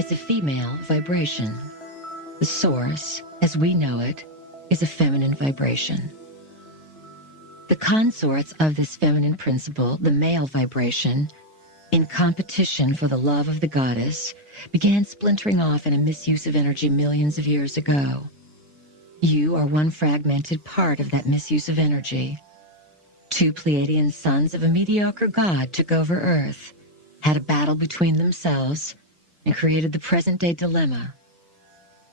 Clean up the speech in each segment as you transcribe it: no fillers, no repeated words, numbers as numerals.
is a female vibration. The source, as we know it, is a feminine vibration. The consorts of this feminine principle, the male vibration, in competition for the love of the goddess, began splintering off in a misuse of energy millions of years ago. You are one fragmented part of that misuse of energy. Two Pleiadian sons of a mediocre god took over Earth, had a battle between themselves, and created the present-day dilemma.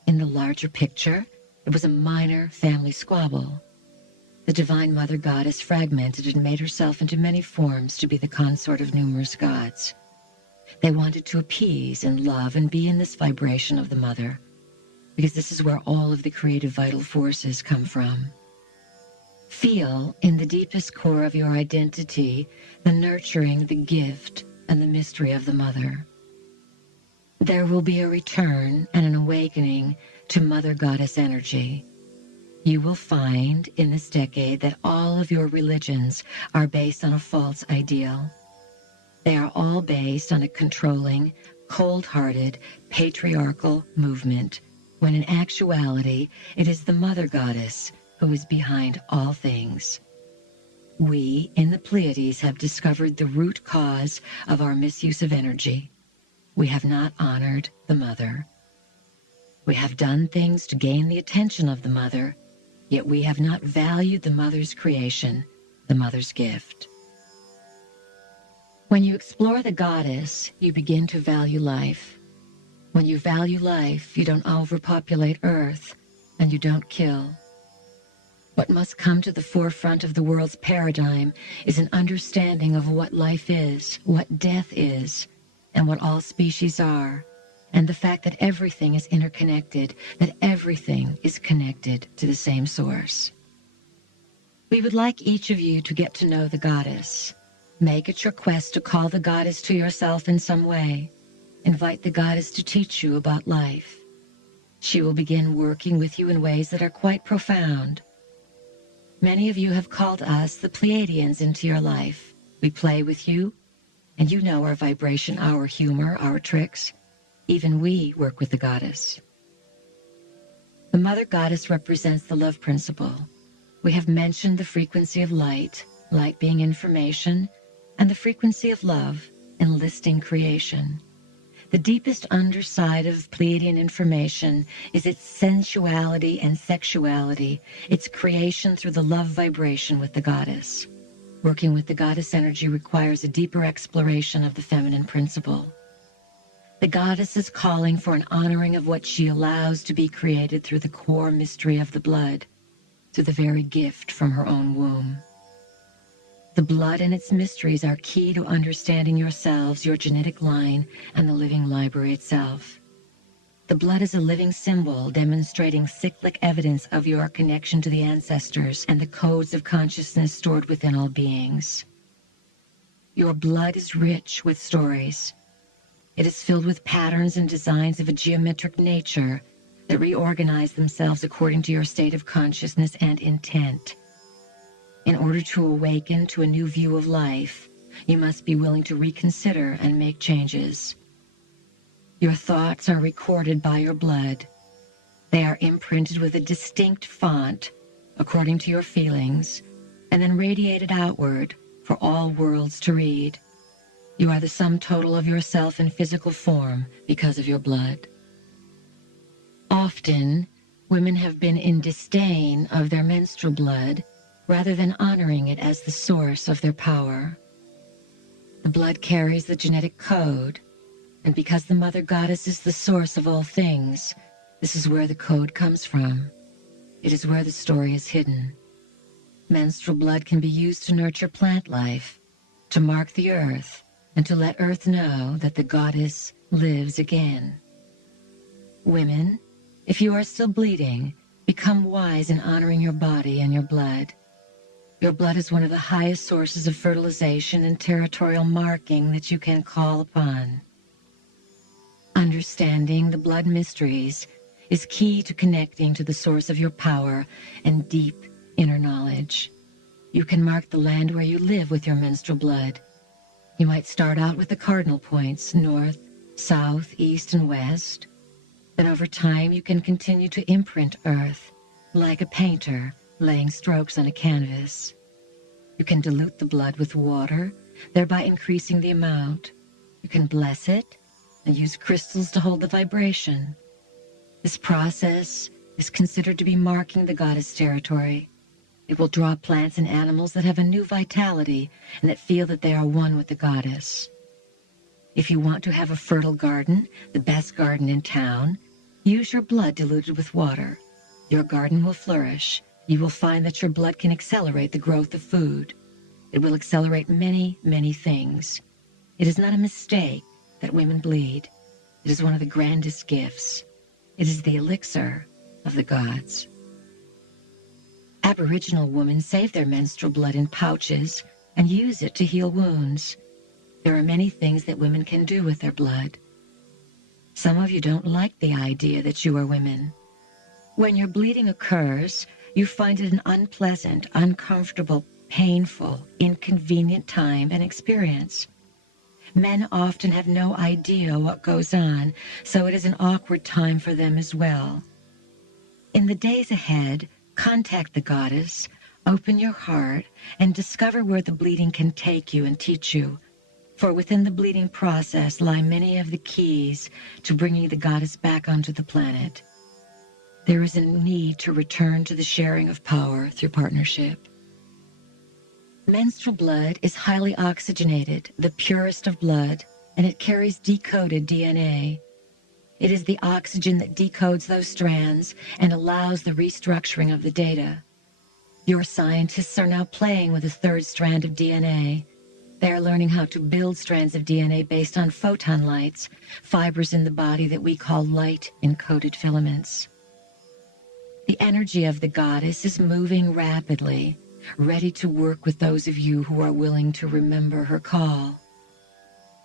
In the larger picture, it was a minor family squabble. The Divine Mother Goddess fragmented and made herself into many forms to be the consort of numerous gods. They wanted to appease and love and be in this vibration of the Mother, because this is where all of the creative vital forces come from. Feel in the deepest core of your identity the nurturing, the gift, and the mystery of the Mother. There will be a return and an awakening to Mother Goddess energy. You will find in this decade that all of your religions are based on a false ideal. They are all based on a controlling, cold-hearted, patriarchal movement, when in actuality it is the Mother Goddess who is behind all things. We in the Pleiades have discovered the root cause of our misuse of energy. We have not honored the Mother. We have done things to gain the attention of the Mother, yet we have not valued the Mother's creation, the Mother's gift. When you explore the Goddess, you begin to value life. When you value life, you don't overpopulate Earth, and you don't kill. What must come to the forefront of the world's paradigm is an understanding of what life is, what death is, and what all species are, and the fact that everything is interconnected, that everything is connected to the same source. We would like each of you to get to know the Goddess. Make it your quest to call the Goddess to yourself in some way. Invite the Goddess to teach you about life. She will begin working with you in ways that are quite profound. Many of you have called us, the Pleiadians, into your life. We play with you, and you know our vibration, our humor, our tricks. Even we work with the Goddess. The Mother Goddess represents the love principle. We have mentioned the frequency of light, light being information, and the frequency of love, enlisting creation. The deepest underside of Pleiadian information is its sensuality and sexuality, its creation through the love vibration with the Goddess. Working with the Goddess energy requires a deeper exploration of the feminine principle. The Goddess is calling for an honoring of what she allows to be created through the core mystery of the blood, through the very gift from her own womb. The blood and its mysteries are key to understanding yourselves, your genetic line, and the living library itself. The blood is a living symbol demonstrating cyclic evidence of your connection to the ancestors and the codes of consciousness stored within all beings. Your blood is rich with stories. It is filled with patterns and designs of a geometric nature that reorganize themselves according to your state of consciousness and intent. In order to awaken to a new view of life, you must be willing to reconsider and make changes. Your thoughts are recorded by your blood. They are imprinted with a distinct font according to your feelings, and then radiated outward for all worlds to read. You are the sum total of yourself in physical form because of your blood. Often, women have been in disdain of their menstrual blood rather than honoring it as the source of their power. The blood carries the genetic code, and because the Mother Goddess is the source of all things, this is where the code comes from. It is where the story is hidden. Menstrual blood can be used to nurture plant life, to mark the earth, and to let Earth know that the Goddess lives again. Women, if you are still bleeding, become wise in honoring your body and your blood. Your blood is one of the highest sources of fertilization and territorial marking that you can call upon. Understanding the blood mysteries is key to connecting to the source of your power and deep inner knowledge. You can mark the land where you live with your menstrual blood. You might start out with the cardinal points, north, south, east, and west. Then over time you can continue to imprint Earth, like a painter laying strokes on a canvas. You can dilute the blood with water, thereby increasing the amount. You can bless it and use crystals to hold the vibration. This process is considered to be marking the goddess territory. It will draw plants and animals that have a new vitality and that feel that they are one with the goddess. If you want to have a fertile garden, the best garden in town, use your blood diluted with water. Your garden will flourish. You will find that your blood can accelerate the growth of food. It will accelerate many, many things. It is not a mistake that women bleed. It is one of the grandest gifts. It is the elixir of the gods. Aboriginal women save their menstrual blood in pouches and use it to heal wounds. There are many things that women can do with their blood. Some of you don't like the idea that you are women. When your bleeding occurs, you find it an unpleasant, uncomfortable, painful, inconvenient time and experience. Men often have no idea what goes on, so it is an awkward time for them as well. In the days ahead, contact the goddess, open your heart, and discover where the bleeding can take you and teach you. For within the bleeding process lie many of the keys to bringing the goddess back onto the planet. There is a need to return to the sharing of power through partnership. Menstrual blood is highly oxygenated, the purest of blood, and it carries decoded DNA. It is the oxygen that decodes those strands and allows the restructuring of the data. Your scientists are now playing with a third strand of DNA. They are learning how to build strands of DNA based on photon lights, fibers in the body that we call light-encoded filaments. The energy of the goddess is moving rapidly, ready to work with those of you who are willing to remember her call.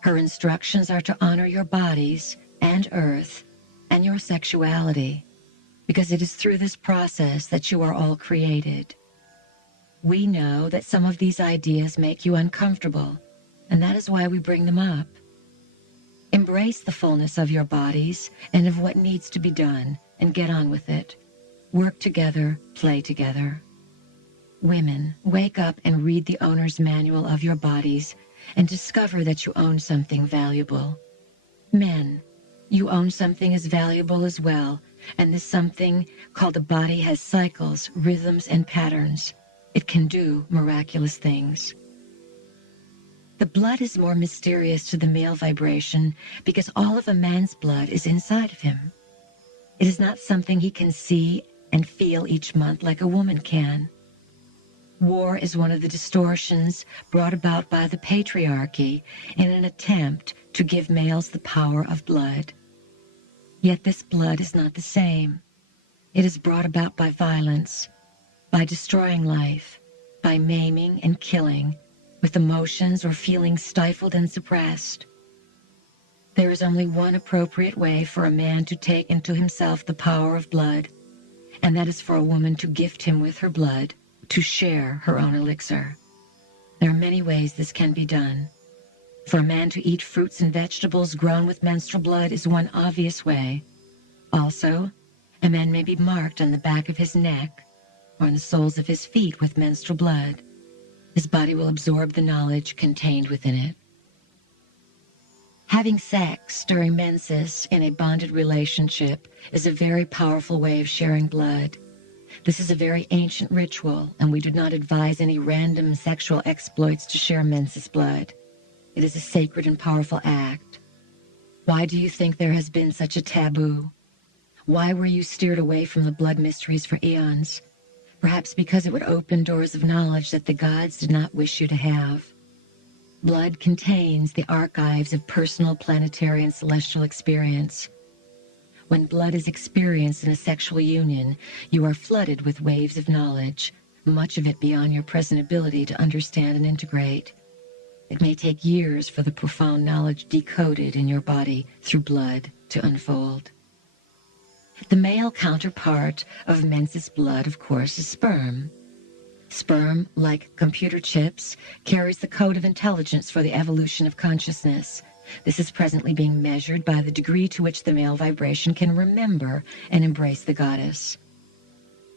Her instructions are to honor your bodies and Earth and your sexuality, because it is through this process that you are all created. We know that some of these ideas make you uncomfortable, and that is why we bring them up. Embrace the fullness of your bodies and of what needs to be done, and get on with it. Work together, play together. Women, wake up and read the owner's manual of your bodies and discover that you own something valuable. Men, you own something as valuable as well, and this something called a body has cycles, rhythms, and patterns. It can do miraculous things. The blood is more mysterious to the male vibration because all of a man's blood is inside of him. It is not something he can see and feel each month like a woman can. War is one of the distortions brought about by the patriarchy in an attempt to give males the power of blood. Yet this blood is not the same. It is brought about by violence, by destroying life, by maiming and killing, with emotions or feelings stifled and suppressed. There is only one appropriate way for a man to take into himself the power of blood, and that is for a woman to gift him with her blood, to share her own elixir. There are many ways this can be done. For a man to eat fruits and vegetables grown with menstrual blood is one obvious way. Also, a man may be marked on the back of his neck or on the soles of his feet with menstrual blood. His body will absorb the knowledge contained within it. Having sex during menses in a bonded relationship is a very powerful way of sharing blood. This is a very ancient ritual, and we do not advise any random sexual exploits to share menses blood. It is a sacred and powerful act. Why do you think there has been such a taboo? Why were you steered away from the blood mysteries for eons? Perhaps because it would open doors of knowledge that the gods did not wish you to have. Blood contains the archives of personal, planetary, and celestial experience. When blood is experienced in a sexual union, you are flooded with waves of knowledge, much of it beyond your present ability to understand and integrate. It may take years for the profound knowledge decoded in your body through blood to unfold. The male counterpart of menses blood, of course, is sperm. Sperm, like computer chips, carries the code of intelligence for the evolution of consciousness. This is presently being measured by the degree to which the male vibration can remember and embrace the goddess.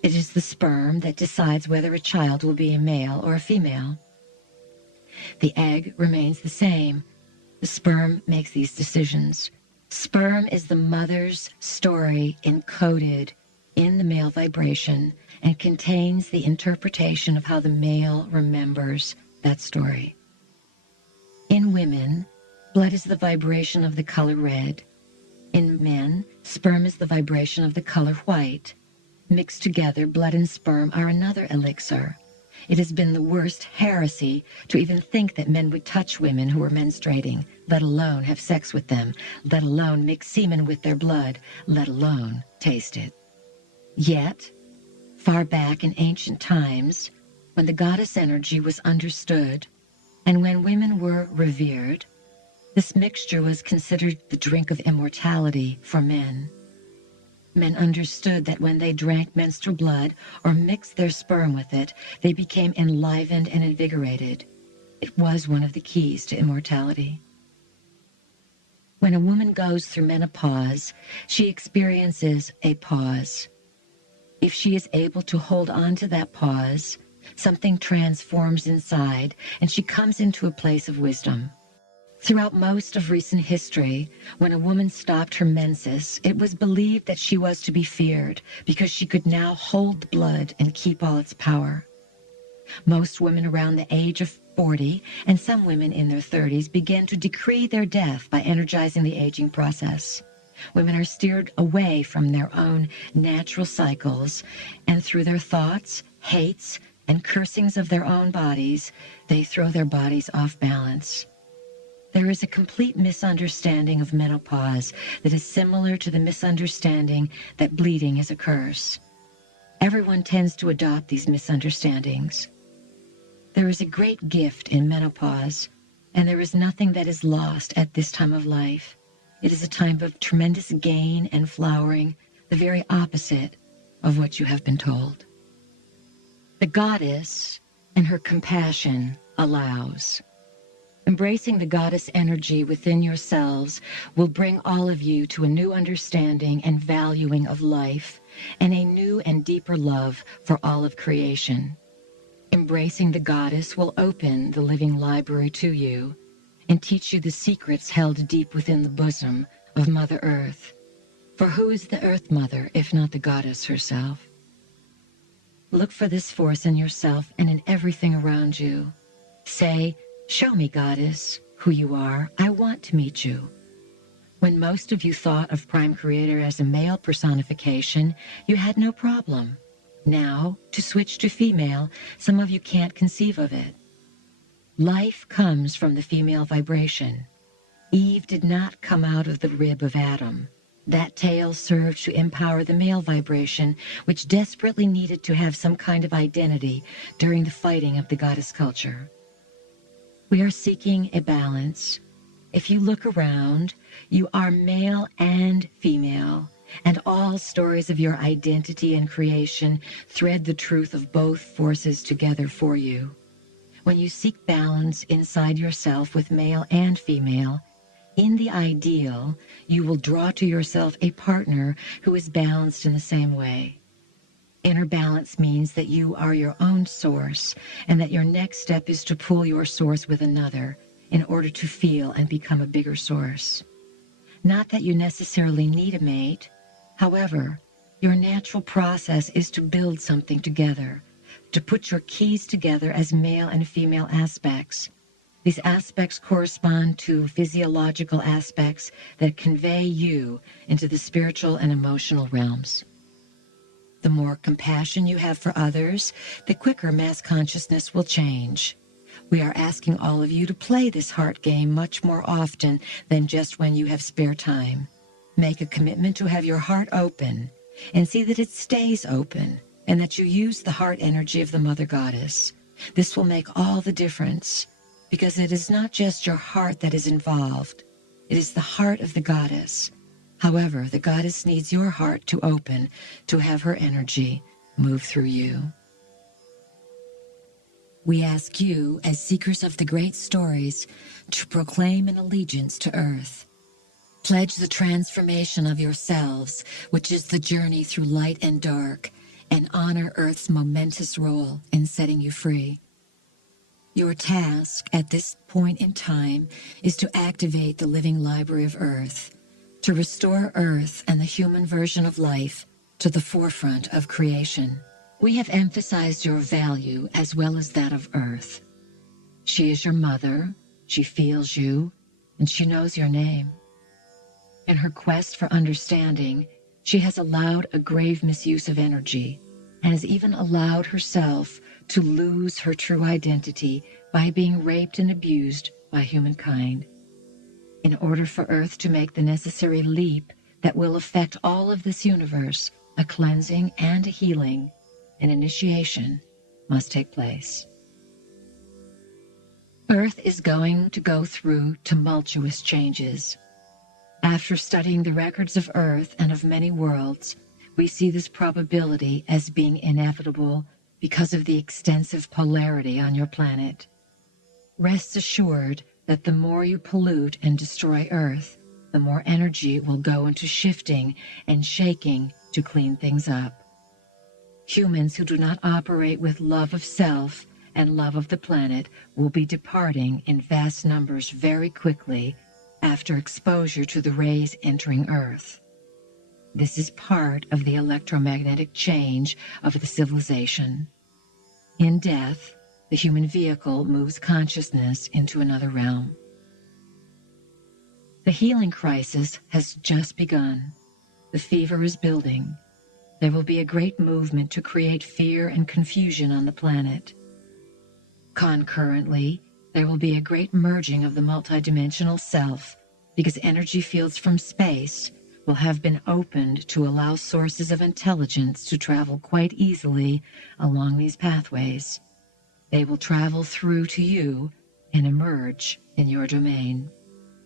It is the sperm that decides whether a child will be a male or a female. The egg remains the same. The sperm makes these decisions. Sperm is the mother's story encoded in the male vibration and contains the interpretation of how the male remembers that story. In women, blood is the vibration of the color red. In men, sperm is the vibration of the color white. Mixed together, blood and sperm are another elixir. It has been the worst heresy to even think that men would touch women who were menstruating, let alone have sex with them, let alone mix semen with their blood, let alone taste it. Yet, far back in ancient times, when the goddess energy was understood, and when women were revered, this mixture was considered the drink of immortality for men. Men understood that when they drank menstrual blood or mixed their sperm with it, they became enlivened and invigorated. It was one of the keys to immortality. When a woman goes through menopause, she experiences a pause. If she is able to hold on to that pause, something transforms inside, and she comes into a place of wisdom. Throughout most of recent history, when a woman stopped her menses, it was believed that she was to be feared because she could now hold the blood and keep all its power. Most women around the age of 40 and some women in their 30s began to decree their death by energizing the aging process. Women are steered away from their own natural cycles, and through their thoughts, hates, and cursings of their own bodies, they throw their bodies off balance. There is a complete misunderstanding of menopause that is similar to the misunderstanding that bleeding is a curse. Everyone tends to adopt these misunderstandings. There is a great gift in menopause, and there is nothing that is lost at this time of life. It is a time of tremendous gain and flowering, the very opposite of what you have been told. The goddess and her compassion allows. Embracing the goddess energy within yourselves will bring all of you to a new understanding and valuing of life and a new and deeper love for all of creation. Embracing the goddess will open the living library to you and teach you the secrets held deep within the bosom of Mother Earth. For who is the Earth Mother if not the goddess herself? Look for this force in yourself and in everything around you. Say, "Show me, goddess, who you are. I want to meet you." When most of you thought of Prime Creator as a male personification, you had no problem. Now, to switch to female, some of you can't conceive of it. Life comes from the female vibration. Eve did not come out of the rib of Adam. That tail served to empower the male vibration, which desperately needed to have some kind of identity during the fighting of the goddess culture. We are seeking a balance. If you look around, you are male and female, and all stories of your identity and creation thread the truth of both forces together for you. When you seek balance inside yourself with male and female, in the ideal, you will draw to yourself a partner who is balanced in the same way. Inner balance means that you are your own source and that your next step is to pull your source with another in order to feel and become a bigger source. Not that you necessarily need a mate. However, your natural process is to build something together, to put your keys together as male and female aspects. These aspects correspond to physiological aspects that convey you into the spiritual and emotional realms. The more compassion you have for others, the quicker mass consciousness will change. We are asking all of you to play this heart game much more often than just when you have spare time. Make a commitment to have your heart open and see that it stays open and that you use the heart energy of the Mother Goddess. This will make all the difference because it is not just your heart that is involved. It is the heart of the Goddess. However, the Goddess needs your heart to open to have her energy move through you. We ask you, as seekers of the great stories, to proclaim an allegiance to Earth. Pledge the transformation of yourselves, which is the journey through light and dark, and honor Earth's momentous role in setting you free. Your task at this point in time is to activate the living library of Earth, to restore Earth and the human version of life to the forefront of creation. We have emphasized your value as well as that of Earth. She is your mother, she feels you, and she knows your name. In her quest for understanding, she has allowed a grave misuse of energy and has even allowed herself to lose her true identity by being raped and abused by humankind. In order for Earth to make the necessary leap that will affect all of this universe, a cleansing and a healing, an initiation must take place. Earth is going to go through tumultuous changes. After studying the records of Earth and of many worlds, we see this probability as being inevitable because of the extensive polarity on your planet. Rest assured that the more you pollute and destroy Earth, the more energy will go into shifting and shaking to clean things up. Humans who do not operate with love of self and love of the planet will be departing in vast numbers very quickly after exposure to the rays entering Earth. This is part of the electromagnetic change of the civilization. In death, the human vehicle moves consciousness into another realm. The healing crisis has just begun. The fever is building. There will be a great movement to create fear and confusion on the planet. Concurrently, there will be a great merging of the multidimensional self because energy fields from space will have been opened to allow sources of intelligence to travel quite easily along these pathways. They will travel through to you and emerge in your domain.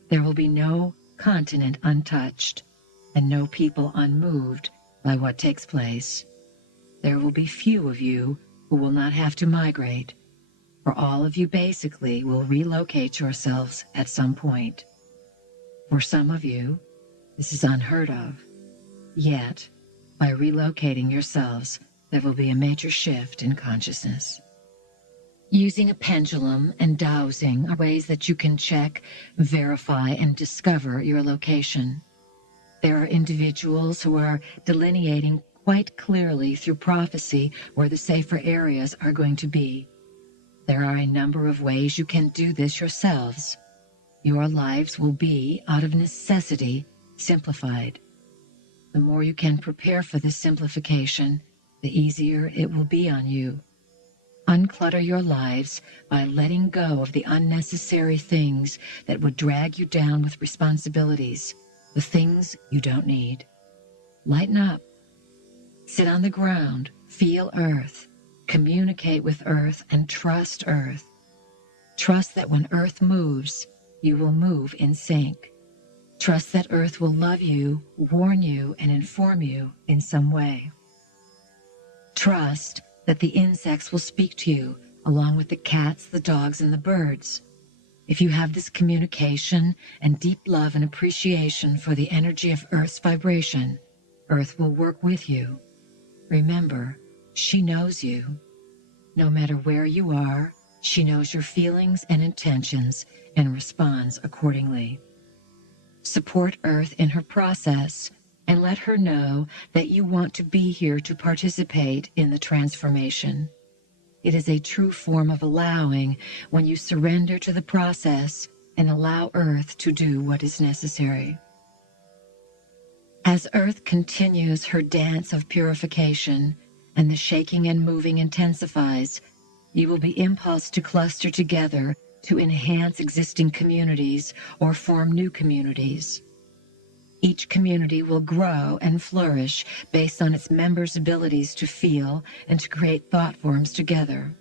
There will be no continent untouched and no people unmoved by what takes place. There will be few of you who will not have to migrate, for all of you basically will relocate yourselves at some point. For some of you, this is unheard of. Yet, by relocating yourselves, there will be a major shift in consciousness. Using a pendulum and dowsing are ways that you can check, verify, and discover your location. There are individuals who are delineating quite clearly through prophecy where the safer areas are going to be. There are a number of ways you can do this yourselves. Your lives will be, out of necessity, simplified. The more you can prepare for this simplification, the easier it will be on you. Unclutter your lives by letting go of the unnecessary things that would drag you down with responsibilities, the things you don't need. Lighten up. Sit on the ground, feel Earth, communicate with Earth, and trust Earth. Trust that when Earth moves, you will move in sync. Trust that Earth will love you, warn you, and inform you in some way. Trust that the insects will speak to you, along with the cats, the dogs, and the birds. If you have this communication and deep love and appreciation for the energy of Earth's vibration, Earth will work with you. Remember, she knows you. No matter where you are, she knows your feelings and intentions and responds accordingly. Support Earth in her process and let her know that you want to be here to participate in the transformation. It is a true form of allowing when you surrender to the process and allow Earth to do what is necessary. As Earth continues her dance of purification and the shaking and moving intensifies, you will be impulsed to cluster together to enhance existing communities or form new communities. Each community will grow and flourish based on its members' abilities to feel and to create thought forms together.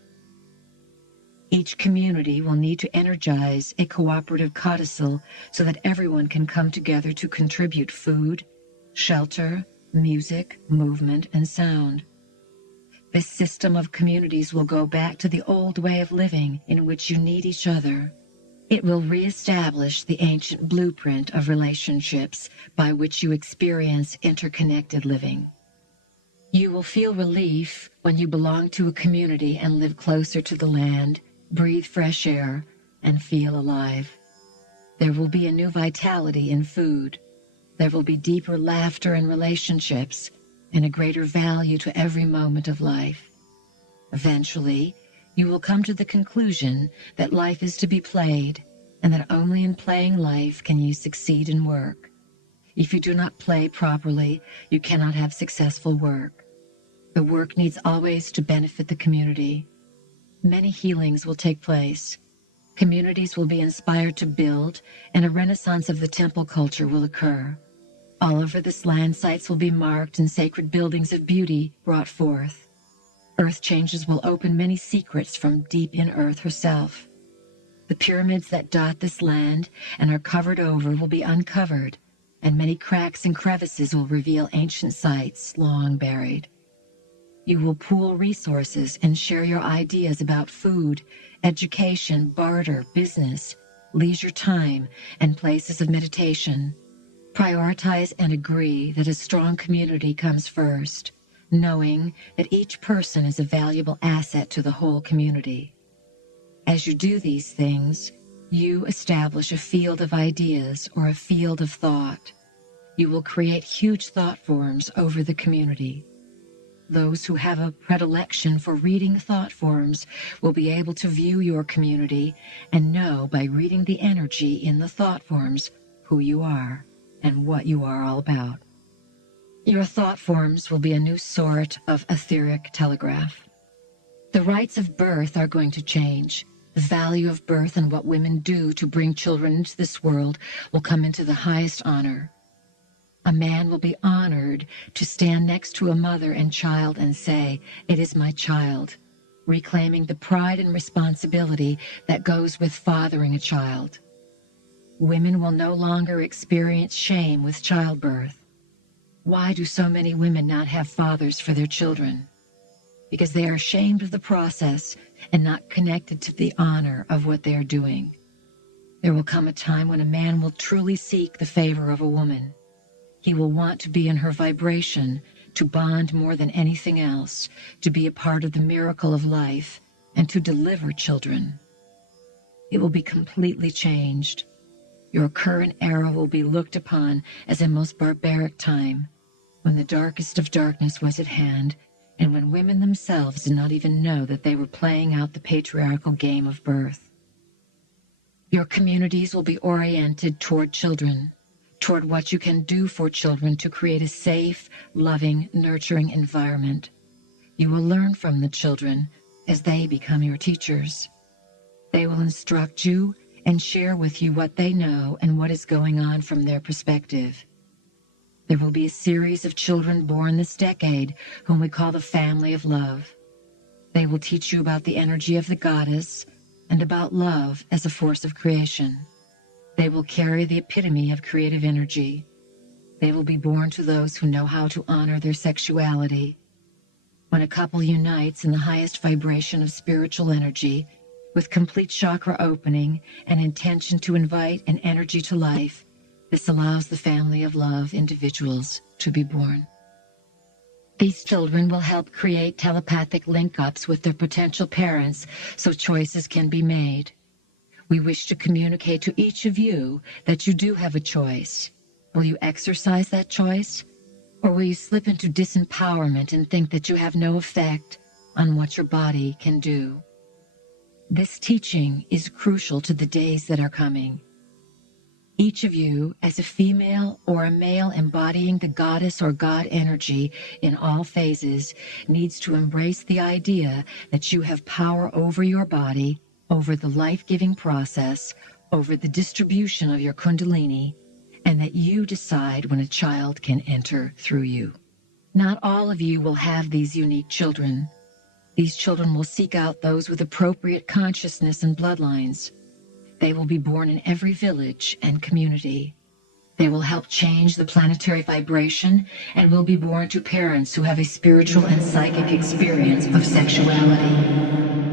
Each community will need to energize a cooperative codicil so that everyone can come together to contribute food, shelter, music, movement, and sound. This system of communities will go back to the old way of living in which you need each other. It will reestablish the ancient blueprint of relationships by which you experience interconnected living. You will feel relief when you belong to a community and live closer to the land, breathe fresh air, and feel alive. There will be a new vitality in food. There will be deeper laughter in relationships and a greater value to every moment of life. Eventually, you will come to the conclusion that life is to be played, and that only in playing life can you succeed in work. If you do not play properly, you cannot have successful work. The work needs always to benefit the community. Many healings will take place. Communities will be inspired to build, and a renaissance of the temple culture will occur. All over this land, sites will be marked and sacred buildings of beauty brought forth. Earth changes will open many secrets from deep in Earth herself. The pyramids that dot this land and are covered over will be uncovered, and many cracks and crevices will reveal ancient sites long buried. You will pool resources and share your ideas about food, education, barter, business, leisure time, and places of meditation. Prioritize and agree that a strong community comes first, knowing that each person is a valuable asset to the whole community. As you do these things, you establish a field of ideas or a field of thought. You will create huge thought forms over the community. Those who have a predilection for reading thought forms will be able to view your community and know by reading the energy in the thought forms who you are and what you are all about. Your thought forms will be a new sort of etheric telegraph. The rites of birth are going to change. The value of birth and what women do to bring children into this world will come into the highest honor. A man will be honored to stand next to a mother and child and say, "It is my child," reclaiming the pride and responsibility that goes with fathering a child. Women will no longer experience shame with childbirth. Why do so many women not have fathers for their children? Because they are ashamed of the process and not connected to the honor of what they are doing. There will come a time when a man will truly seek the favor of a woman. He will want to be in her vibration, to bond more than anything else, to be a part of the miracle of life, and to deliver children. It will be completely changed. Your current era will be looked upon as a most barbaric time, when the darkest of darkness was at hand, and when women themselves did not even know that they were playing out the patriarchal game of birth. Your communities will be oriented toward children, toward what you can do for children to create a safe, loving, nurturing environment. You will learn from the children as they become your teachers. They will instruct you and share with you what they know and what is going on from their perspective. There will be a series of children born this decade whom we call the family of love. They will teach you about the energy of the goddess and about love as a force of creation. They will carry the epitome of creative energy. They will be born to those who know how to honor their sexuality. When a couple unites in the highest vibration of spiritual energy, with complete chakra opening and intention to invite an energy to life, this allows the family of love individuals to be born. These children will help create telepathic link-ups with their potential parents so choices can be made. We wish to communicate to each of you that you do have a choice. Will you exercise that choice? Or will you slip into disempowerment and think that you have no effect on what your body can do? This teaching is crucial to the days that are coming. Each of you, as a female or a male embodying the goddess or god energy in all phases, needs to embrace the idea that you have power over your body, over the life-giving process, over the distribution of your kundalini, and that you decide when a child can enter through you. Not all of you will have these unique children. These children will seek out those with appropriate consciousness and bloodlines. They will be born in every village and community. They will help change the planetary vibration and will be born to parents who have a spiritual and psychic experience of sexuality.